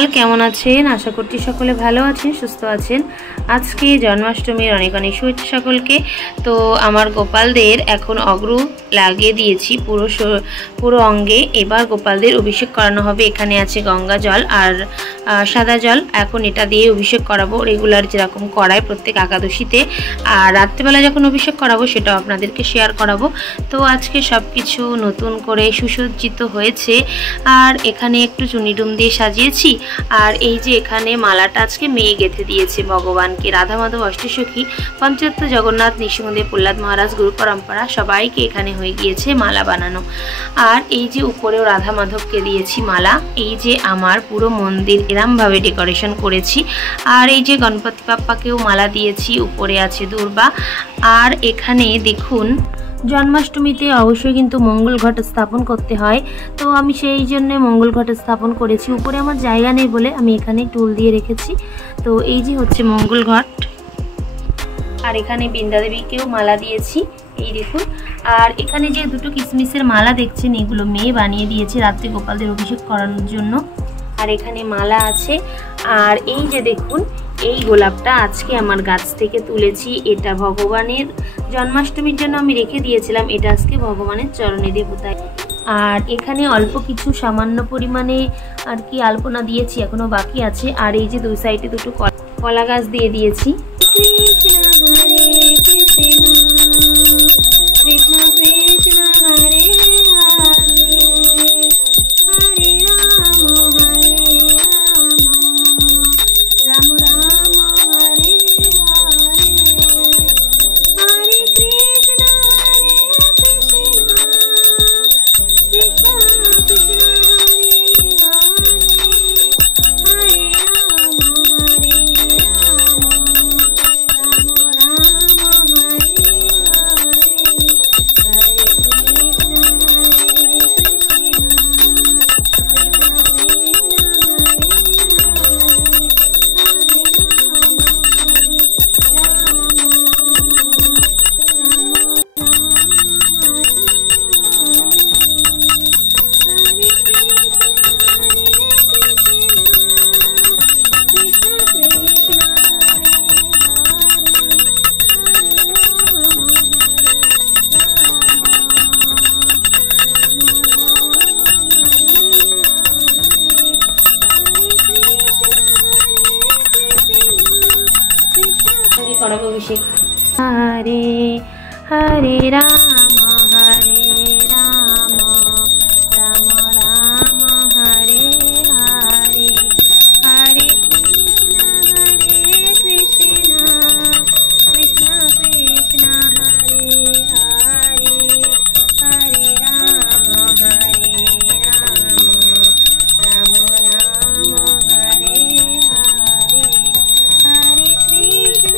সকাল, কেমন আছেন? আশা করছি সকলে ভালো আছেন, সুস্থ আছেন। আজকে জন্মাষ্টমীর অনেক অনেক শুভেচ্ছা সকলকে। তো আমার গোপালদের এখন অগ্রু লাগিয়ে দিয়েছি পুরো অঙ্গে। এবার গোপালদের অভিষেক করানো হবে। এখানে আছে গঙ্গা জল আর সাদা জল। এখন এটা দিয়ে অভিষেক করাবো, রেগুলার যেরকম করায় প্রত্যেক একাদশীতে। আর রাত্রিবেলা যখন অভিষেক করাবো সেটাও আপনাদেরকে শেয়ার করাবো। তো আজকে সব কিছু নতুন করে সুসজ্জিত হয়েছে। আর এখানে একটু চুনিডুম দিয়ে সাজিয়েছি। আর এই যে এখানে মালাটা আজকে মেয়ে গেঁথে দিয়েছে ভগবানকে। রাধা মাধব অষ্টসখী, পঞ্চতত্ত্ব জগন্নাথ, নৃসিংহদেব, প্রহ্লাদ মহারাজ, গুরু পরম্পরা সবাইকে এখানে হয়ে গিয়েছে মালা বানানো। আর এই যে উপরেও রাধা মাধবকে দিয়েছি মালা। এই যে আমার পুরো মন্দির এরমভাবে ডেকোরেশন করেছি। আর এই যে গণপতি বাপ্পাকেও মালা দিয়েছি, উপরে আছে দুর্বা। আর এখানে দেখুন, জন্মাষ্টমীতে অবশ্যই কিন্তু মঙ্গল ঘট স্থাপন করতে হয়। তো আমি সেই জন্য মঙ্গল ঘট স্থাপন করেছি। উপরে আমার জায়গা নেই বলে আমি এখানে টুল দিয়ে রেখেছি। তো এই যে হচ্ছে মঙ্গল ঘট। আর এখানে বৃন্দা দেবীকেও মালা দিয়েছি, এই দেখুন। আর এখানে যে দুটো কিসমিসের মালা দেখছেন, এগুলো মেয়ে বানিয়ে দিয়েছে রাত্রে গোপালদের অভিষেক করানোর জন্য। আর এখানে মালা আছে। আর এই যে দেখুন, এই গোলাপটা আজকে আমার গাছ থেকে তুলেছি। এটা ভগবানের জন্মাষ্টমীর জন্য আমি রেখে দিয়েছিলাম। এটা আজকে ভগবানের চরণে দেব তাই। আর এখানে অল্প কিছু সামান্য পরিমাণে আর কি আলপনা দিয়েছি, এখনো বাকি আছে। আর এই যে দুই সাইডে দুটো কলা গাছ দিয়ে দিয়েছি। করাবো অভিষেক। হরে হরে রাম হরে রাম রাম রাম হরে হরে, হরে কৃষ্ণ হরে কৃষ্ণ কৃষ্ণ কৃষ্ণ হরে হরে, হরে রাম হরে রাম রাম রাম হরে হরে, হরে কৃষ্ণ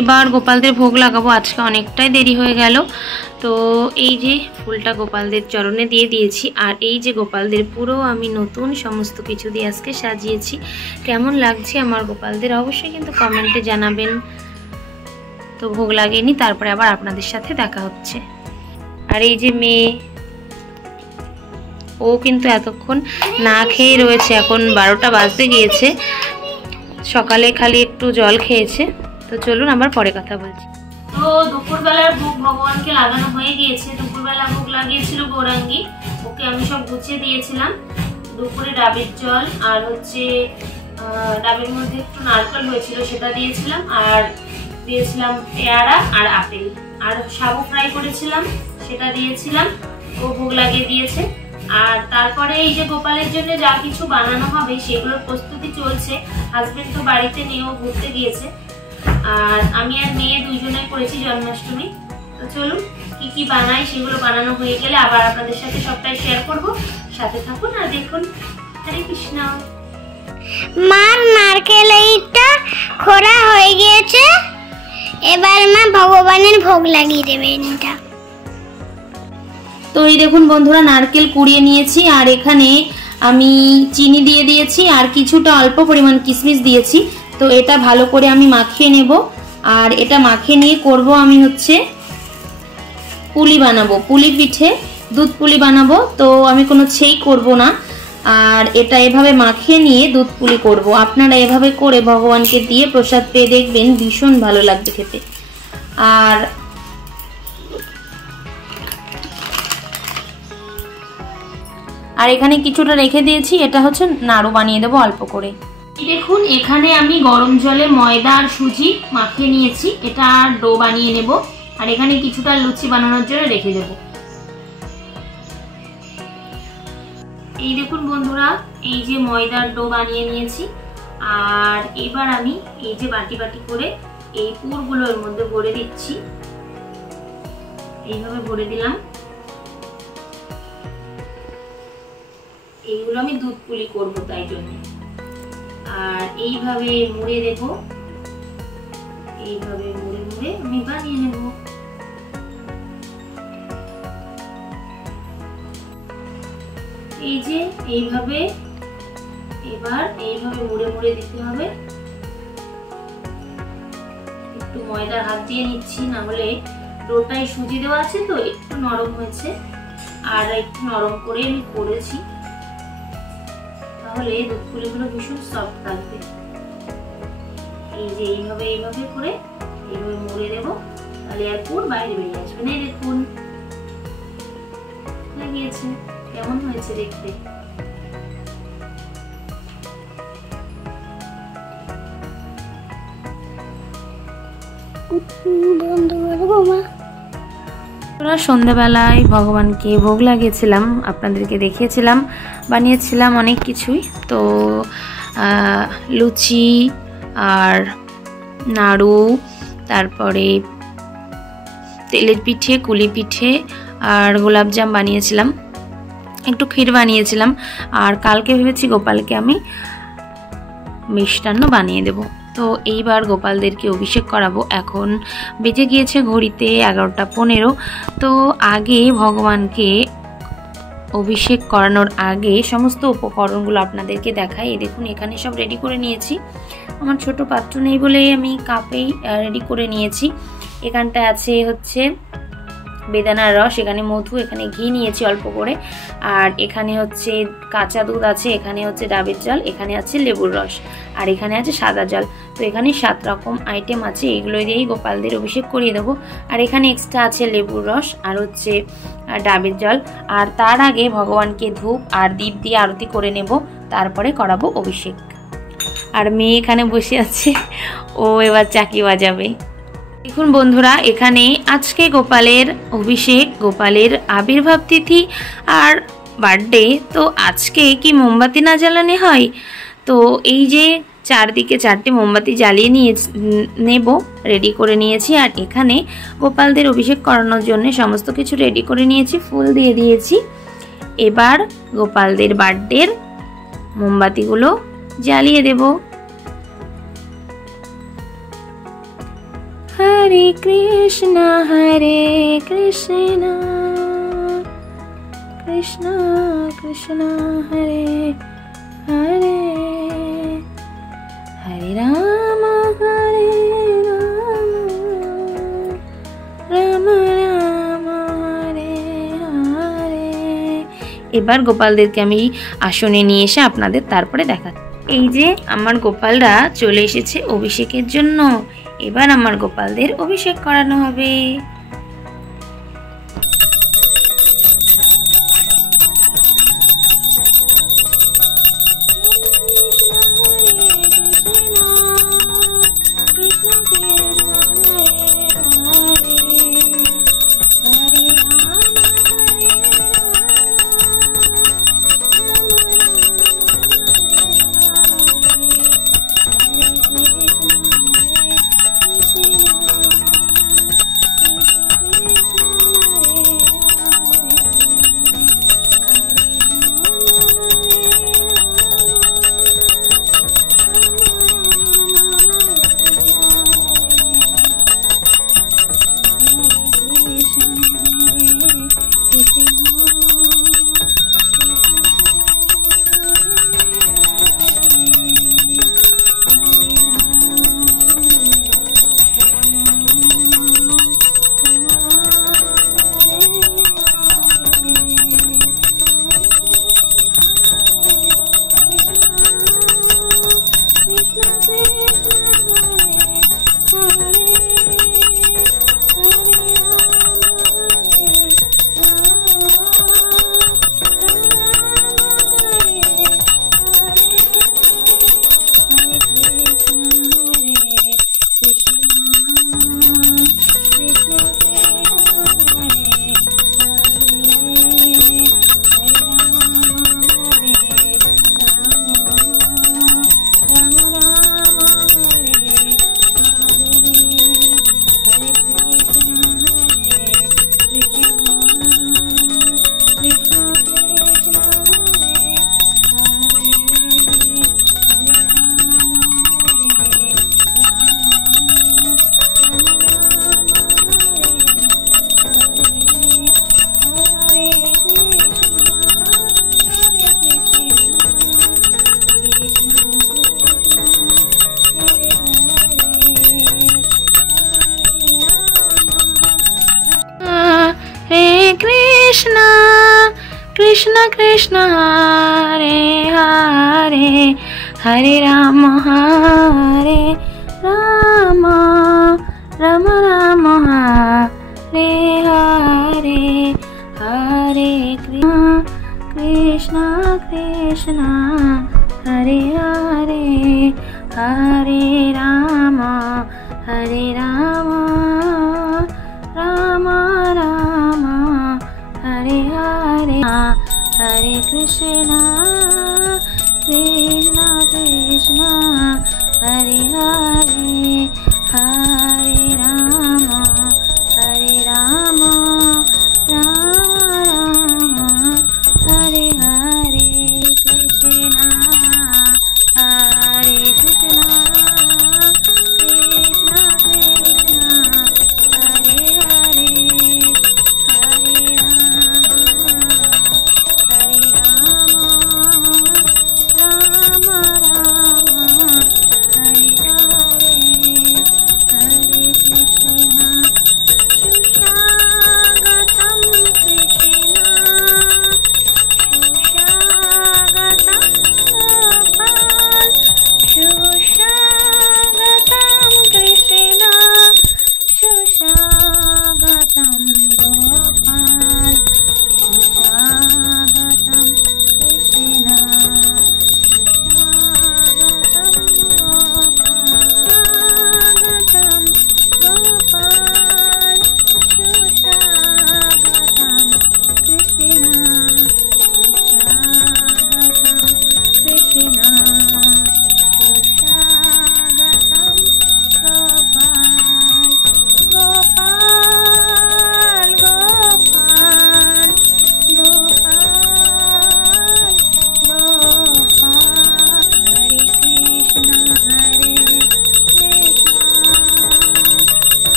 এবার গোপালদের ভোগ লাগাবো। আজকে অনেকটাই দেরি হয়ে গেল। তো এই যে ফুলটা গোপালদের চরণে দিয়ে দিয়েছি। আর এই যে গোপালদের পুরো আমি নতুন সমস্ত কিছু দিয়ে আজকে সাজিয়েছি। কেমন লাগছে আমার গোপালদের অবশ্যই কিন্তু কমেন্টে জানাবেন। তো ভোগ লাগিয়ে নি, তারপরে আবার আপনাদের সাথে দেখা হচ্ছে। আর এই যে মেয়ে, ও কিন্তু এতক্ষণ না খেয়ে রয়েছে। এখন 12টা বাজতে গিয়েছে। সকালে খালি একটু জল খেয়েছে। তো চলুন আবার পরে কথা বলছি। তো দুপুরবেলার ভোগ ভগবানকে লাগানো হয়ে গিয়েছে। দুপুরবেলা ভোগ লাগিয়েছিল গৌরাঙ্গী, ওকে আমি সব গুছিয়ে দিয়েছিলাম। দুপুরে ডাবের জল আর হচ্ছে ডাবের মধ্যে একটু নারকেল হয়েছিল সেটা দিয়েছিলাম, আর দিয়েছিলাম পেয়ারা আর আপেল, আর সাবু ফ্রাই করেছিলাম সেটা দিয়েছিলাম। ও ভোগ লাগিয়ে দিয়েছে। আর তারপরে এই যে গোপালের জন্য যা কিছু বানানো হবে সেগুলোর প্রস্তুতি চলছে। হাজবেন্ড তো বাড়িতে নেই, ও ঘুরতে গিয়েছে। আর আমি আর মেয়ে দুইজনে করেছি জন্মাষ্টমী। তো চলুন কি কি বানাই সেগুলো বানানো হয়ে গেলে আবার আপনাদের সাথে সবটাই শেয়ার করব। সাথে থাকুন আর দেখুন। হরে কৃষ্ণ। মার নারকেলটা খোড়া হয়ে গিয়েছে, এবার মা ভগবানের ভোগ লাগিয়ে দেবেন এটা। তো এই দেখুন বন্ধুরা, নারকেল কুড়িয়ে নিয়েছি আর এখানে আমি চিনি দিয়ে দিয়েছি আর কিছুটা অল্প পরিমাণ কিশমিশ দিয়েছি। তো এটা ভালো করে আমি মাখিয়ে নেব। আর এটা মাখিয়ে নিয়ে করব আমি হচ্ছে পুলি বানাবো, পুলি পিঠে, দুধ পুলি বানাবো। তো আমি কোনো ছেই করব না, আর এটা এভাবে মাখিয়ে নিয়ে দুধ পুলি করব। আপনারা এভাবে করে ভগবানকে দিয়ে প্রসাদ পেয়ে দেখবেন ভীষণ ভালো লাগবে খেতে। আর এখানে কিছুটা রেখে দিয়েছি, এটা হচ্ছে নাড়ু বানিয়ে দেবো অল্প করে। দেখুন এখানে আমি গরম জলে ময়দা আর সুজি মাখিয়ে নিয়েছি, এটা ডো বানিয়ে নেব। আর এখানে কিছুটা লুচি বানানোর জন্য রেখে দেব। এই দেখুন বন্ধুরা, এই যে ময়দার ডো বানিয়ে নিয়েছি। আর এবার আমি এই যে বাটি বাটি করে এই পুরগুলো এর মধ্যে ভরে দিচ্ছি। এইভাবে ভরে দিলাম। এইগুলো আমি দুধ পুলি করব তাই জন্য। আর এইভাবে মুড়ে দেব, এইভাবে মুড়ে মুড়ে আমি বানিয়ে নেব। এই যে এইভাবে, এবার এইভাবে মুড়ে মুড়ে দিতে হবে। একটু ময়দার হাত দিয়ে নিচ্ছি, না হলে ডোটায় সুজি দেওয়া আছে তো একটু নরম হয়েছে। আর একটু নরম করে আমি করেছি, তাহলে দুধ পুলিগুলো ভীষণ সফট থাকবে। এই যে এইভাবে এইভাবে করে এইভাবে মুড়ে দেব, তাহলে আর পুর বাইরে বেরিয়ে আসবে না। দেখুন লাগিয়েছে, কেমন হয়েছে দেখতে। সন্ধ্যাবেলায় ভগবানকে ভোগ লাগিয়েছিলাম, আপনাদেরকে দেখিয়েছিলাম, বানিয়েছিলাম অনেক কিছুই। তো লুচি আর নাড়ু, তারপরে তেলের পিঠে, কুলি পিঠে আর গোলাপজাম বানিয়েছিলাম, একটু ক্ষীর বানিয়েছিলাম। আর কালকে ভেবেছি গোপালকে আমি মিষ্টান্ন বানিয়ে দেব। তো এইবার গোপালদেরকে অভিষেক করাবো। এখন বেজে গিয়েছে ঘড়িতে 11:15। তো আগে ভগবানকে অভিষেক করানোর আগে সমস্ত উপকরণগুলো আপনাদেরকে দেখাই। এই দেখুন এখানে সব রেডি করে নিয়েছি। আমার ছোট পাত্র নেই বলে আমি কাপেই রেডি করে নিয়েছি। এখানটা আছে হচ্ছে বেদানার রস, এখানে মধু, এখানে ঘি নিয়েছি অল্প করে। আর এখানে হচ্ছে কাঁচা দুধ আছে, এখানে হচ্ছে ডাবের জল, এখানে আছে লেবুর রস, আর এখানে আছে সাদা জল। তো এখানে 7 রকম আইটেম আছে, এইগুলো দিয়েই গোপালদের অভিষেক করিয়ে দেবো। আর এখানে এক্সট্রা আছে লেবুর রস আর হচ্ছে ডাবের জল। আর তার আগে ভগবানকে ধূপ আর দীপ দিয়ে আরতি করে নেব, তারপরে করাবো অভিষেক। আর মেয়ে এখানে বসে আছে, ও এবার চাকি বাজাবে। দেখুন বন্ধুরা, এখানে আজকে গোপালের অভিষেক, গোপালের আবির্ভাব তিথি আর বার্থডে। তো আজকে কি মোমবাতি না জ্বালানো হয়? তো এই যে চারদিকে 4টে মোমবাতি জ্বালিয়ে নেব, রেডি করে নিয়েছি। আর এখানে গোপালদের অভিষেক করানোর জন্য সমস্ত কিছু রেডি করে নিয়েছি, ফুল দিয়ে দিয়েছি। এবার গোপালদের বার্থডের মোমবাতিগুলো জ্বালিয়ে দেব। হরে কৃষ্ণ কৃষ্ণ কৃষ্ণ হরে হরে, হরে রাম রাম রাম হরে হরে। এবার গোপালদেরকে আমি আসনে নিয়ে এসে আপনাদের তারপরে দেখাচ্ছি। এই যে আমার গোপালরা চলে এসেছে অভিষেকের জন্য। এবার আমার গোপালদের অভিষেক করানো হবে। कृष्ण कृष्ण हरे हरे हरे राम राम राम हरे हरे हरे कृष्ण कृष्ण हरे हरे हरे राम राम राम हरे हरे हरे कृष्ण कृष्ण कृष्ण हरे हरे हरे राम राम राम हरे हरे कृष्ण हरे कृष्ण कृष्ण कृष्ण हरे हरे हरे राम राम राम हरे हरे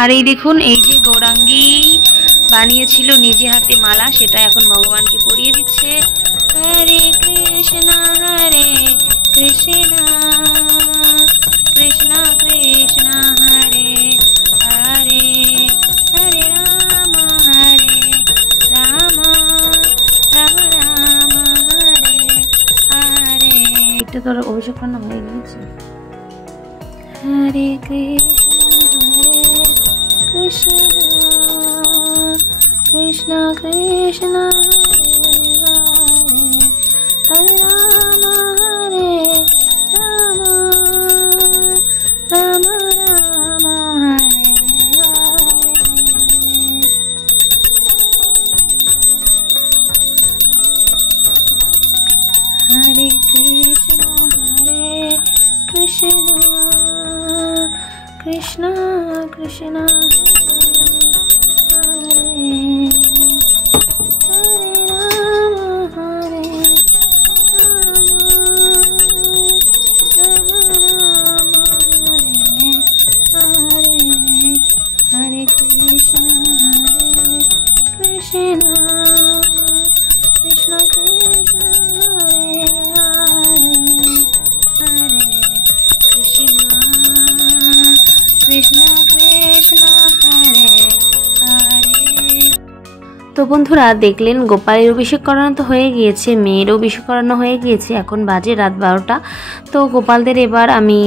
আর এই দেখুন, এই যে গৌরাঙ্গী বানিয়েছিল নিজে হাতে মালা, সেটা এখন ভগবানকে পরিয়ে দিচ্ছে। হরে কৃষ্ণ কৃষ্ণ কৃষ্ণ কৃষ্ণ হরে হরে, হরে রাম রাম রাম হরে হরে। এটা তো অভিষেক করানো হয়ে গিয়েছে। হরে কৃষ্ণ কৃষ্ণ কৃষ্ণ হরে রাম রাম রাম হরে হরে। হরে কৃষ্ণ কৃষ্ণ কৃষ্ণ হরে হরে, হরে রাম রাম রাম হরে হরে, হরে কৃষ্ণ কৃষ্ণ কৃষ্ণ কৃষ্ণ হরে হরে, হরে কৃষ্ণ কৃষ্ণ কৃষ্ণ হরে হরে। তো বন্ধুরা দেখলেন, গোপালের অভিষেক করানো তো হয়ে গিয়েছে, মেয়ের অভিষেক করানো হয়ে গিয়েছে, এখন বাজে রাত 12টা। তো গোপালদের এবার আমি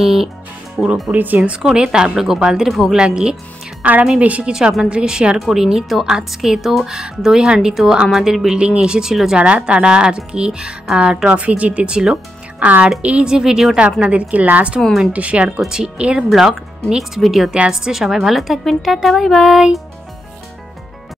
পুরোপুরি চেঞ্জ করে তারপরে গোপালদের ভোগ লাগিয়ে, আর আমি বেশি কিছু আপনাদেরকে শেয়ার করিনি। তো আজকে তো দই হান্ডি, তো আমাদের বিল্ডিংয়ে এসেছিলো যারা, তারা আর কি ট্রফি জিতেছিল। আর এই যে ভিডিওটা আপনাদেরকে লাস্ট মোমেন্টে শেয়ার করছি, এর ব্লগ নেক্সট ভিডিওতে আসছে। সবাই ভালো থাকবেন, টাটা বাই বাই।